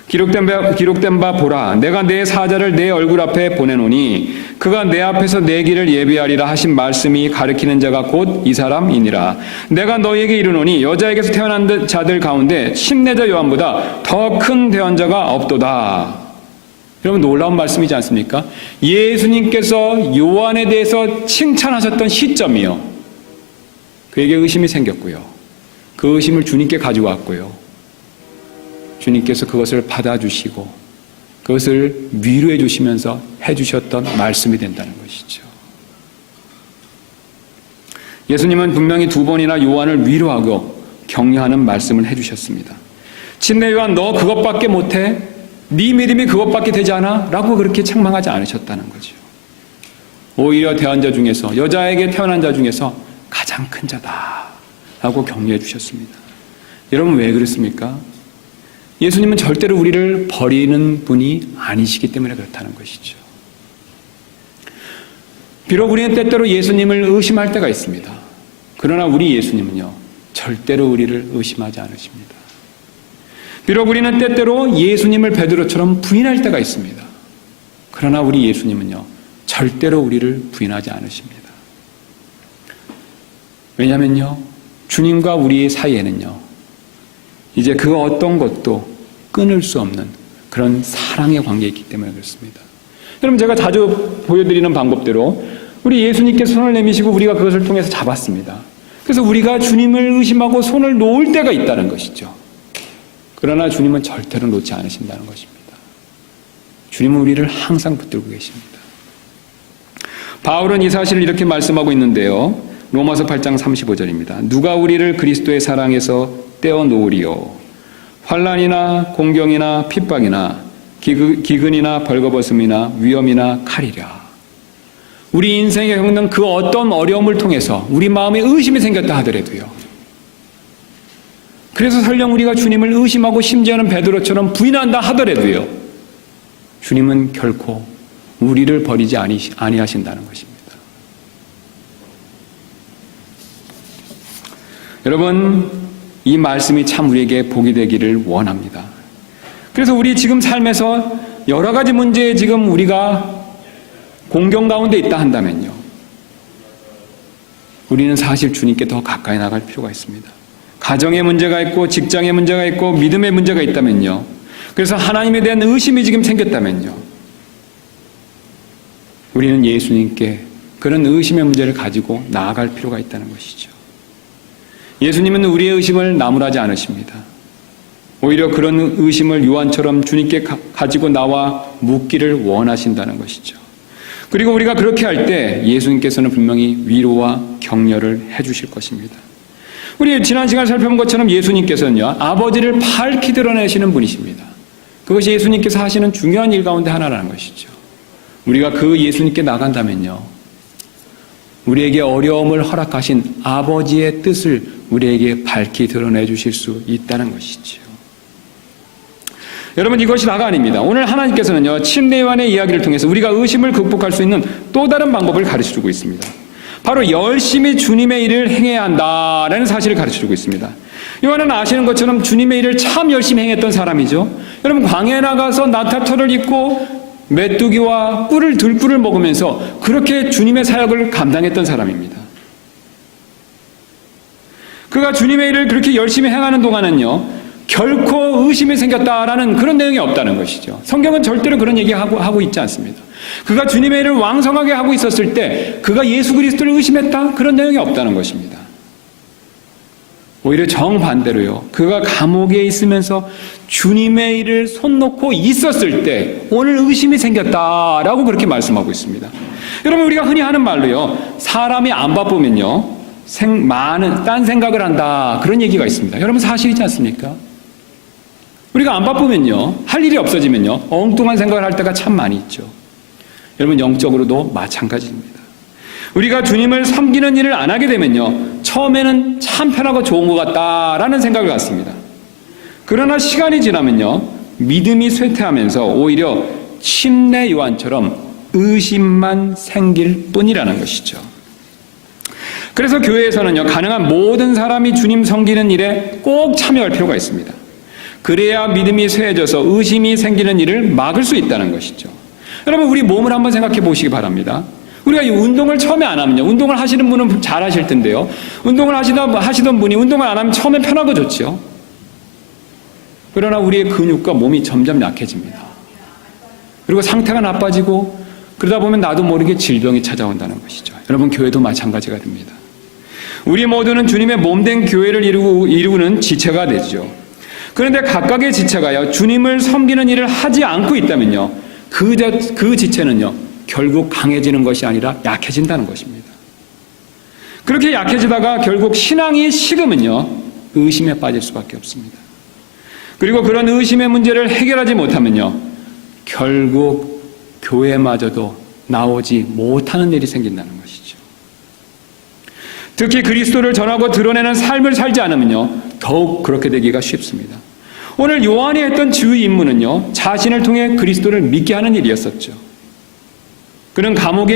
기록된 바 보라, 내가 내 사자를 내 얼굴 앞에 보내노니 그가 내 앞에서 내 길을 예비하리라 하신 말씀이 가리키는 자가 곧 이 사람이니라. 내가 너희에게 이르노니 여자에게서 태어난 자들 가운데 침례자 요한보다 더 큰 대언자가 없도다. 여러분 놀라운 말씀이지 않습니까? 예수님께서 요한에 대해서 칭찬하셨던 시점이요, 그에게 의심이 생겼고요, 그 의심을 주님께 가져왔고요, 주님께서 그것을 받아주시고 그것을 위로해 주시면서 해주셨던 말씀이 된다는 것이죠. 예수님은 분명히 두 번이나 요한을 위로하고 격려하는 말씀을 해주셨습니다. 침례 요한, 너 그것밖에 못해? 네 믿음이 그것밖에 되지 않아? 라고 그렇게 책망하지 않으셨다는 거죠. 오히려 대언자 중에서, 여자에게 태어난 자 중에서 가장 큰 자다 라고 격려해 주셨습니다. 여러분 왜 그렇습니까? 예수님은 절대로 우리를 버리는 분이 아니시기 때문에 그렇다는 것이죠. 비록 우리는 때때로 예수님을 의심할 때가 있습니다. 그러나 우리 예수님은요, 절대로 우리를 의심하지 않으십니다. 비록 우리는 때때로 예수님을 베드로처럼 부인할 때가 있습니다. 그러나 우리 예수님은요, 절대로 우리를 부인하지 않으십니다. 왜냐하면요, 주님과 우리 사이에는요, 이제 그 어떤 것도 끊을 수 없는 그런 사랑의 관계에 있기 때문에 그렇습니다. 여러분 제가 자주 보여드리는 방법대로 우리 예수님께서 손을 내미시고 우리가 그것을 통해서 잡았습니다. 그래서 우리가 주님을 의심하고 손을 놓을 때가 있다는 것이죠. 그러나 주님은 절대로 놓지 않으신다는 것입니다. 주님은 우리를 항상 붙들고 계십니다. 바울은 이 사실을 이렇게 말씀하고 있는데요, 로마서 8장 35절입니다. 누가 우리를 그리스도의 사랑에서 떼어놓으리요? 환난이나 공경이나 핍박이나 기근이나 벌거벗음이나 위험이나 칼이랴. 우리 인생에 겪는 그 어떤 어려움을 통해서 우리 마음에 의심이 생겼다 하더라도요, 그래서 설령 우리가 주님을 의심하고 심지어는 베드로처럼 부인한다 하더라도요, 주님은 결코 우리를 버리지 아니하신다는 것입니다. 여러분, 이 말씀이 참 우리에게 복이 되기를 원합니다. 그래서 우리 지금 삶에서 여러 가지 문제에 지금 우리가 공경 가운데 있다 한다면요, 우리는 사실 주님께 더 가까이 나갈 필요가 있습니다. 가정에 문제가 있고 직장에 문제가 있고 믿음에 문제가 있다면요, 그래서 하나님에 대한 의심이 지금 생겼다면요, 우리는 예수님께 그런 의심의 문제를 가지고 나아갈 필요가 있다는 것이죠. 예수님은 우리의 의심을 나무라지 않으십니다. 오히려 그런 의심을 요한처럼 주님께 가지고 나와 묻기를 원하신다는 것이죠. 그리고 우리가 그렇게 할 때 예수님께서는 분명히 위로와 격려를 해주실 것입니다. 우리 지난 시간 살펴본 것처럼 예수님께서는요, 아버지를 밝히 드러내시는 분이십니다. 그것이 예수님께서 하시는 중요한 일 가운데 하나라는 것이죠. 우리가 그 예수님께 나간다면요, 우리에게 어려움을 허락하신 아버지의 뜻을 우리에게 밝히 드러내 주실 수 있다는 것이지요. 여러분, 이것이 다가 아닙니다. 오늘 하나님께서는요, 침례 요한의 이야기를 통해서 우리가 의심을 극복할 수 있는 또 다른 방법을 가르쳐주고 있습니다. 바로 열심히 주님의 일을 행해야 한다라는 사실을 가르쳐주고 있습니다. 요한은 아시는 것처럼 주님의 일을 참 열심히 행했던 사람이죠. 여러분, 광야에 나가서 나타털을 입고 메뚜기와 들꿀을 먹으면서 그렇게 주님의 사역을 감당했던 사람입니다. 그가 주님의 일을 그렇게 열심히 행하는 동안은요, 결코 의심이 생겼다라는 그런 내용이 없다는 것이죠. 성경은 절대로 그런 얘기하고 있지 않습니다. 그가 주님의 일을 왕성하게 하고 있었을 때 그가 예수 그리스도를 의심했다? 그런 내용이 없다는 것입니다. 오히려 정반대로요. 그가 감옥에 있으면서 주님의 일을 손 놓고 있었을 때 오늘 의심이 생겼다라고 그렇게 말씀하고 있습니다. 여러분, 우리가 흔히 하는 말로요, 사람이 안 바쁘면요, 딴 생각을 한다, 그런 얘기가 있습니다. 여러분, 사실이지 않습니까? 우리가 안 바쁘면요, 할 일이 없어지면요, 엉뚱한 생각을 할 때가 참 많이 있죠. 여러분, 영적으로도 마찬가지입니다. 우리가 주님을 섬기는 일을 안 하게 되면요, 처음에는 참 편하고 좋은 것 같다라는 생각을 갖습니다. 그러나 시간이 지나면요, 믿음이 쇠퇴하면서 오히려 침례 요한처럼 의심만 생길 뿐이라는 것이죠. 그래서 교회에서는요, 가능한 모든 사람이 주님 섬기는 일에 꼭 참여할 필요가 있습니다. 그래야 믿음이 쇠해져서 의심이 생기는 일을 막을 수 있다는 것이죠. 여러분, 우리 몸을 한번 생각해 보시기 바랍니다. 우리가 이 운동을 처음에 안 하면요, 운동을 하시는 분은 잘 하실 텐데요, 운동을 하시던 분이 운동을 안 하면 처음에 편하고 좋죠. 그러나 우리의 근육과 몸이 점점 약해집니다. 그리고 상태가 나빠지고 그러다 보면 나도 모르게 질병이 찾아온다는 것이죠. 여러분, 교회도 마찬가지가 됩니다. 우리 모두는 주님의 몸된 교회를 이루는 지체가 되죠. 그런데 각각의 지체가요, 주님을 섬기는 일을 하지 않고 있다면요, 그 지체는요, 결국 강해지는 것이 아니라 약해진다는 것입니다. 그렇게 약해지다가 결국 신앙이 식으면요, 의심에 빠질 수밖에 없습니다. 그리고 그런 의심의 문제를 해결하지 못하면요, 결국 교회마저도 나오지 못하는 일이 생긴다는 것이죠. 특히 그리스도를 전하고 드러내는 삶을 살지 않으면요, 더욱 그렇게 되기가 쉽습니다. 오늘 요한이 했던 주의 임무는요, 자신을 통해 그리스도를 믿게 하는 일이었었죠. 그는 감옥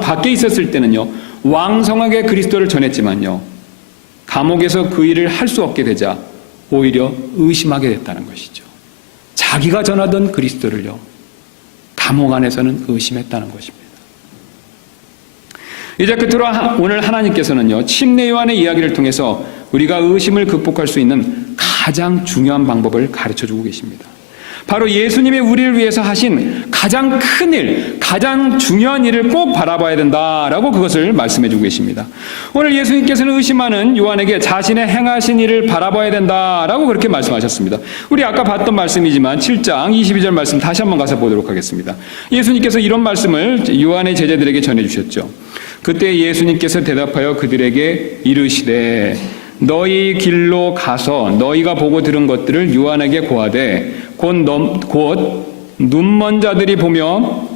밖에 있었을 때는요, 왕성하게 그리스도를 전했지만요, 감옥에서 그 일을 할 수 없게 되자 오히려 의심하게 됐다는 것이죠. 자기가 전하던 그리스도를요, 감옥 안에서는 의심했다는 것입니다. 이제 끝으로 오늘 하나님께서는요, 침례 요한의 이야기를 통해서 우리가 의심을 극복할 수 있는 가장 중요한 방법을 가르쳐주고 계십니다. 바로 예수님이 우리를 위해서 하신 가장 큰 일, 가장 중요한 일을 꼭 바라봐야 된다라고 그것을 말씀해주고 계십니다. 오늘 예수님께서는 의심하는 요한에게 자신의 행하신 일을 바라봐야 된다라고 그렇게 말씀하셨습니다. 우리 아까 봤던 말씀이지만 7장 22절 말씀 다시 한번 가서 보도록 하겠습니다. 예수님께서 이런 말씀을 요한의 제자들에게 전해주셨죠. 그때 예수님께서 대답하여 그들에게 이르시되 너희 길로 가서 너희가 보고 들은 것들을 요한에게 고하되 곧 눈먼 자들이 보며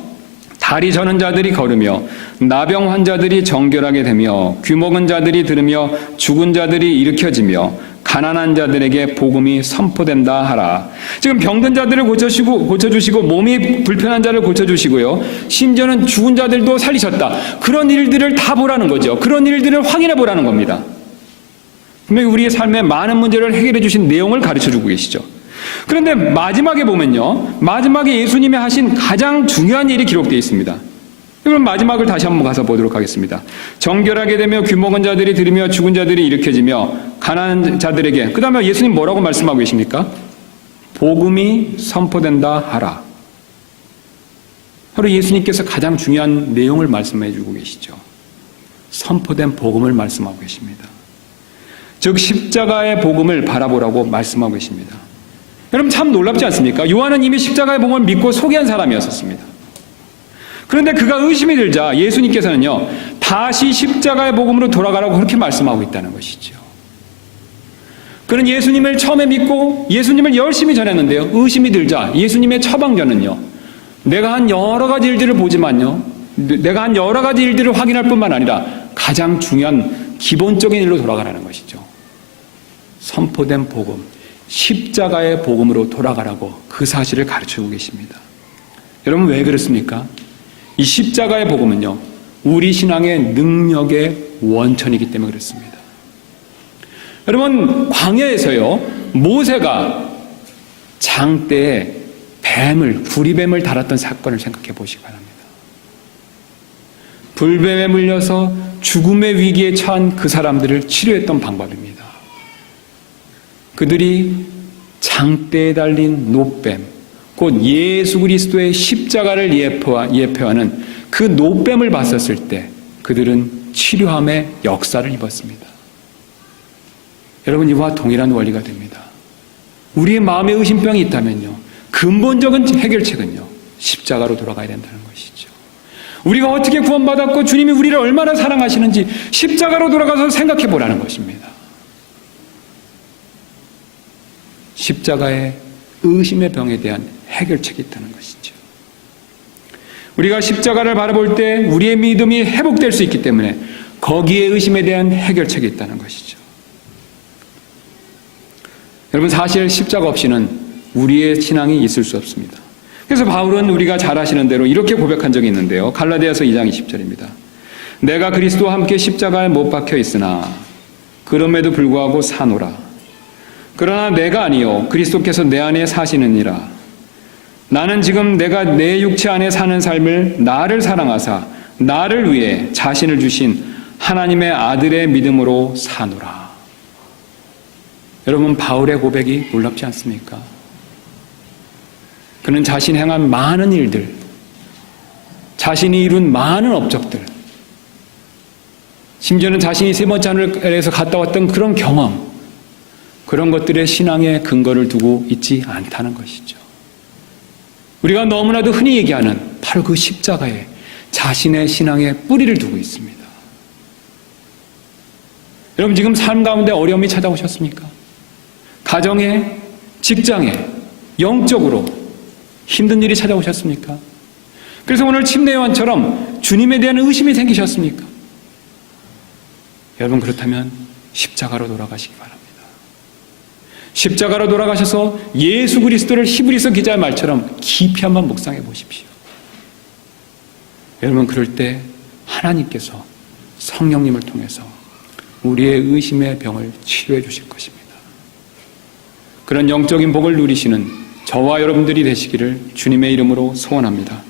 다리 저는 자들이 걸으며 나병 환자들이 정결하게 되며 귀 먹은 자들이 들으며 죽은 자들이 일으켜지며 가난한 자들에게 복음이 선포된다 하라. 지금 병든 자들을 고쳐주시고 몸이 불편한 자를 고쳐주시고요, 심지어는 죽은 자들도 살리셨다. 그런 일들을 다 보라는 거죠. 그런 일들을 확인해 보라는 겁니다. 분명히 우리의 삶에 많은 문제를 해결해 주신 내용을 가르쳐주고 계시죠. 그런데 마지막에 보면요, 마지막에 예수님이 하신 가장 중요한 일이 기록되어 있습니다. 그럼 마지막을 다시 한번 가서 보도록 하겠습니다. 정결하게 되며 귀 먹은 자들이 들으며 죽은 자들이 일으켜지며 가난한 자들에게, 그 다음에 예수님 뭐라고 말씀하고 계십니까? 복음이 선포된다 하라. 바로 예수님께서 가장 중요한 내용을 말씀해 주고 계시죠. 선포된 복음을 말씀하고 계십니다. 즉 십자가의 복음을 바라보라고 말씀하고 계십니다. 여러분, 참 놀랍지 않습니까? 요한은 이미 십자가의 복음을 믿고 소개한 사람이었습니다. 그런데 그가 의심이 들자 예수님께서는요, 다시 십자가의 복음으로 돌아가라고 그렇게 말씀하고 있다는 것이죠. 그는 예수님을 처음에 믿고 예수님을 열심히 전했는데요, 의심이 들자 예수님의 처방전은요, 내가 한 여러 가지 일들을 보지만요, 내가 한 여러 가지 일들을 확인할 뿐만 아니라 가장 중요한 기본적인 일로 돌아가라는 것이죠. 선포된 복음, 십자가의 복음으로 돌아가라고 그 사실을 가르치고 계십니다. 여러분 왜 그렇습니까? 이 십자가의 복음은요, 우리 신앙의 능력의 원천이기 때문에 그렇습니다. 여러분, 광야에서요, 모세가 장대에 구리뱀을 달았던 사건을 생각해 보시기 바랍니다. 불뱀에 물려서 죽음의 위기에 처한 그 사람들을 치료했던 방법입니다. 그들이 장대에 달린 노뱀, 곧 예수 그리스도의 십자가를 예표하는 그 노뱀을 봤었을 때 그들은 치료함의 역사를 입었습니다. 여러분, 이와 동일한 원리가 됩니다. 우리의 마음에 의심병이 있다면요, 근본적인 해결책은요, 십자가로 돌아가야 된다는 것이죠. 우리가 어떻게 구원받았고 주님이 우리를 얼마나 사랑하시는지 십자가로 돌아가서 생각해 보라는 것입니다. 십자가의 의심의 병에 대한 해결책이 있다는 것이죠. 우리가 십자가를 바라볼 때 우리의 믿음이 회복될 수 있기 때문에 거기에 의심에 대한 해결책이 있다는 것이죠. 여러분, 사실 십자가 없이는 우리의 신앙이 있을 수 없습니다. 그래서 바울은 우리가 잘 아시는 대로 이렇게 고백한 적이 있는데요. 갈라디아서 2장 20절입니다. 내가 그리스도와 함께 십자가에 못 박혀 있으나 그럼에도 불구하고 사노라. 그러나 내가 아니요 그리스도께서 내 안에 사시느니라. 나는 지금 내가 내 육체 안에 사는 삶을 나를 사랑하사 나를 위해 자신을 주신 하나님의 아들의 믿음으로 사노라. 여러분, 바울의 고백이 놀랍지 않습니까? 그는 자신이 행한 많은 일들, 자신이 이룬 많은 업적들, 심지어는 자신이 세 번째 하늘에서 갔다 왔던 그런 경험, 그런 것들의 신앙의 근거를 두고 있지 않다는 것이죠. 우리가 너무나도 흔히 얘기하는 바로 그 십자가에 자신의 신앙의 뿌리를 두고 있습니다. 여러분, 지금 삶 가운데 어려움이 찾아오셨습니까? 가정에, 직장에, 영적으로 힘든 일이 찾아오셨습니까? 그래서 오늘 침례 요한처럼 주님에 대한 의심이 생기셨습니까? 여러분, 그렇다면 십자가로 돌아가시기 바랍니다. 십자가로 돌아가셔서 예수 그리스도를 히브리서 기자의 말처럼 깊이 한번 묵상해 보십시오. 여러분, 그럴 때 하나님께서 성령님을 통해서 우리의 의심의 병을 치료해 주실 것입니다. 그런 영적인 복을 누리시는 저와 여러분들이 되시기를 주님의 이름으로 소원합니다.